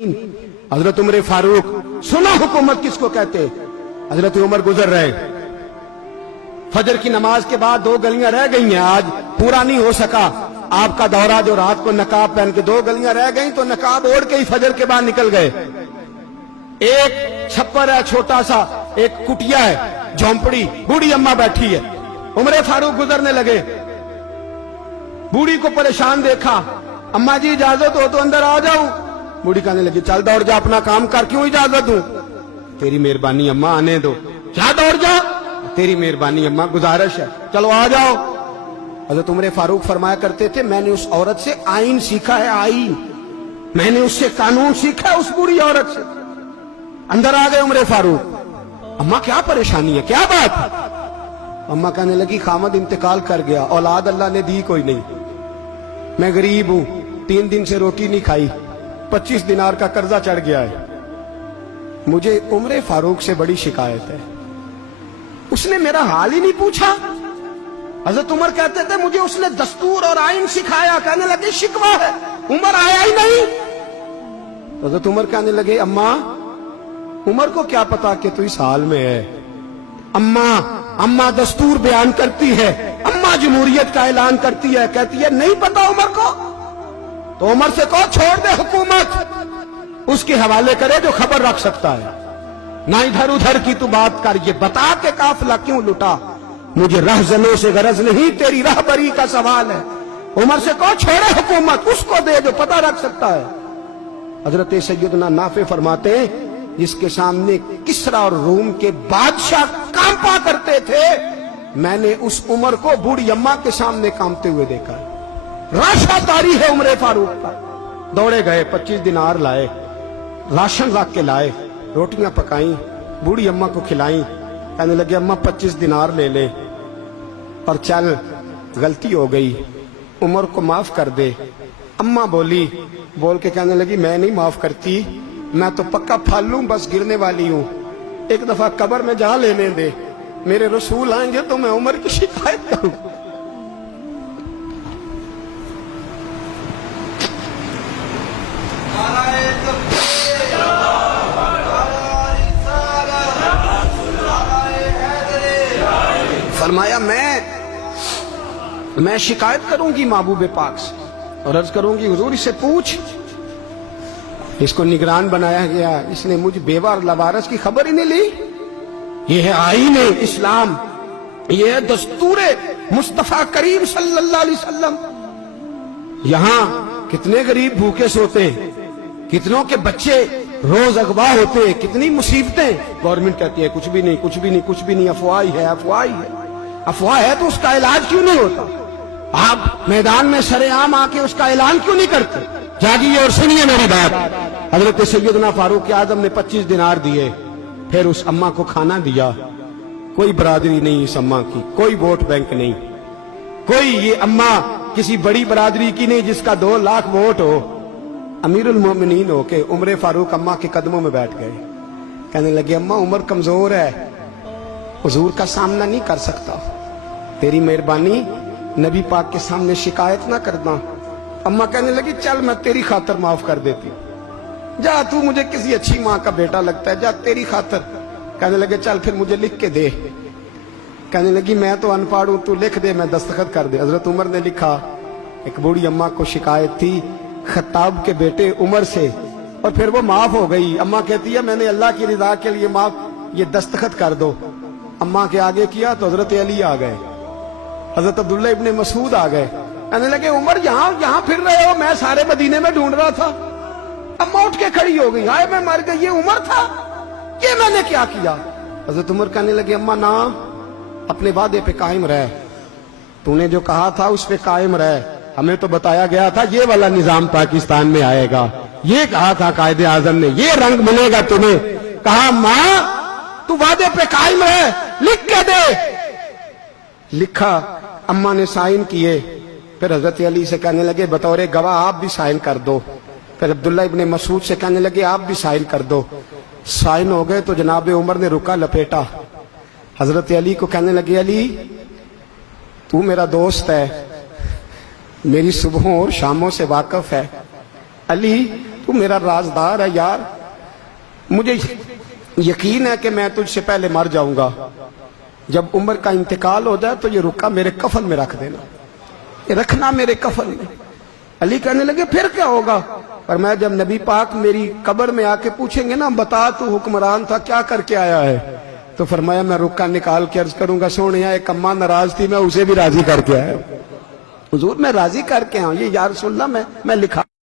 हजरत उमर फारूक, सुना हुकूमत किसको कहते। हजरत उमर गुजर रहे, फजर की नमाज के बाद 2 गलियां रह गई हैं, आज पूरा नहीं हो सका आपका दौरा, जो रात को नकाब पहन के 2 गलियां रह गई तो नकाब ओढ़ के ही फजर के बाद निकल गए। एक छप्पर है छोटा सा, एक कुटिया है, झोंपड़ी, बूढ़ी अम्मा बैठी है। उमर फारूक गुजरने लगे, बूढ़ी को परेशान देखा, अम्मा जी इजाजत हो तो अंदर आ जाऊं। बूढ़ी कहने लगी, चल दौड़ जा, अपना काम कर, क्यों इजाजत दूं। तेरी मेहरबानी अम्मा, आने दो। क्या दौड़ जा, तेरी मेहरबानी अम्मा, गुजारिश है, चलो आ जाओ। हज़रत उमर फारूक फरमाया करते थे, मैंने उस औरत से आइन सीखा है, आइन, मैंने उससे कानून सीखा है, उस बूढ़ी औरत से। अंदर आ गए उमर फारूक, अम्मा क्या परेशानी है, क्या बात है। अम्मा कहने लगी, खामद इंतकाल कर गया, औलाद अल्लाह ने दी कोई नहीं, मैं गरीब हूं, 3 दिन से रोटी नहीं खाई, 25 दिनार का कर्जा चढ़ गया है, मुझे उमर फारूक से बड़ी शिकायत है, उसने मेरा हाल ही नहीं पूछा। हजरत उमर कहते थे, मुझे उसने दस्तूर और आइन सिखाया। कहने लगे, शिकवा है, उमर आया ही नहीं। हजरत उमर कहने लगे, अम्मा, उमर को क्या पता कि तू इस हाल में है। अम्मा दस्तूर बयान करती है, अम्मा जमहूरियत का ऐलान करती है, कहती है नहीं पता उमर को, तो उमर से कहो छोड़ दे हुकूमत, उसके हवाले करे जो खबर रख सकता है, ना इधर उधर की तू बात कर, ये बता के काफिला क्यों लुटा, मुझे रहजनों से गरज नहीं, तेरी रहबरी का सवाल है। उमर से कहो छोड़े हुकूमत, उसको दे जो पता रख सकता है। हजरत सैयदना नाफे फरमाते हैं, जिसके सामने किसरा और रूम के बादशाह कांपा करते थे, मैंने उस उमर को बूढ़ी अम्मा के सामने कांपते हुए देखा। राशादारी है उमर फारूक का। दौड़े गए, 25 दिनार लाए, राशन रख के लाए, रोटियां पकाई, बूढ़ी अम्मा को खिलाई। कहने लगे, अम्मा 25 दिनार ले ले और चल, गलती हो गई, उमर को माफ कर दे। अम्मा बोली, बोल के कहने लगी, मैं नहीं माफ करती, मैं तो पक्का फालू, बस गिरने वाली हूं, एक दफा कब्र में जा लेने दे, मेरे रसूल आएंगे तो मैं उमर की शिकायत करूं। फरमाया, मैं शिकायत करूंगी महबूब पाक से और अर्ज करूंगी, हुजूर इससे पूछ, इसको निगरान बनाया गया, इसने मुझ बेवा और लवारस की खबर ही नहीं ली। ये है आईन इस्लाम, ये है दस्तूर मुस्तफा करीम सल्लल्लाहु अलैहि वसल्लम। यहां कितने गरीब भूखे सोते, कितनों के बच्चे रोज अगवा होते, कितनी मुसीबतें। गवर्नमेंट कहती है कुछ भी नहीं, कुछ भी नहीं, कुछ भी नहीं, अफवाह ही है, अफवाह ही है। अफवाह है तो उसका इलाज क्यों नहीं होता। आप मैदान में सरेआम आके उसका ऐलान क्यों नहीं करते। जागिए और सुनिए मेरी बात। हजरत सैयदना फारूक आजम ने 25 दिनार दिए, फिर उस अम्मा को खाना दिया। कोई बरादरी नहीं इस अम्मा की, कोई वोट बैंक नहीं, कोई ये अम्मा किसी बड़ी बरादरी की नहीं जिसका 2 लाख वोट हो। अमीरुल मोमिनीन हो के उमर फारूक अम्मा के कदमों में बैठ गए। कहने लगे, अम्मा उमर कमजोर है, हुजूर का सामना नहीं कर सकता, तेरी मेहरबानी नबी पाक के सामने शिकायत ना करना। अम्मा कहने लगी, चल मैं तेरी खातर माफ कर देती हूं, जा, तू मुझे किसी अच्छी माँ का बेटा लगता है, जा तेरी खातर। कहने लगे, चल फिर मुझे लिख के दे। कहने लगी, मैं तो अनपढ़ हूं, तू लिख दे, मैं दस्तखत कर दे। हजरत उमर ने लिखा। एक बूढ़ी अम्मा को शिकायत थी खत्ताब के बेटे उमर से, और फिर वो माफ हो गई। अम्मा कहती है, मैंने अल्लाह की रिजा के लिए माफ, ये दस्तखत कर दो। अम्मा के आगे किया तो हजरत अली आ गए, हजरत अब्दुल्ला इब्ने मसूद आ गए। कहने लगे, उमर यहां फिर रहे हो, मैं सारे मदीने में ढूंढ रहा था। अम्मा उठ के खड़ी हो गई, हाय मैं मर गई, ये उमर था, ये मैंने क्या किया। हजरत उमर कहने लगे, अम्मा ना, अपने वादे पे कायम रह, तूने जो कहा था उस पे कायम रह, हमें तो बताया गया था ये वाला निजाम पाकिस्तान में आएगा, ये कहा था कायदे आजम ने, ये रंग मिलेगा तुम्हें। कहा, मां तू वादे पे कायम रह, लिख के दे। लिखा, अम्मा ने साइन किए। फिर हजरत अली से कहने लगे, बतौर गवाह आप भी साइन कर दो। फिर अब्दुल्ला इब्ने मसूद से कहने लगे, आप भी साइन कर दो। साइन हो गए तो जनाब उमर ने रुका लपेटा। हजरत अली को कहने लगे, अली तू मेरा दोस्त है, मेरी सुबहों और शामों से वाकिफ है, अली تو میرا رازدار ہے یار، مجھے یقین ہے کہ میں تجھ سے پہلے مر جاؤں گا، جب عمر کا انتقال ہو جائے تو یہ رکا میرے کفن میں رکھ دینا، یہ رکھنا میرے کفن میں۔ علی کہنے لگے پھر کیا ہوگا؟ پر میں جب نبی پاک میری قبر میں آ کے پوچھیں گے نا بتا تو حکمران تھا کیا کر کے آیا ہے، تو فرمایا میں رکا نکال کے عرض کروں گا سونے ایک اماں ناراض تھی میں اسے بھی راضی کر کے آیا، حضور میں راضی کر کے آؤں، یہ یا رسول اللہ میں لکھا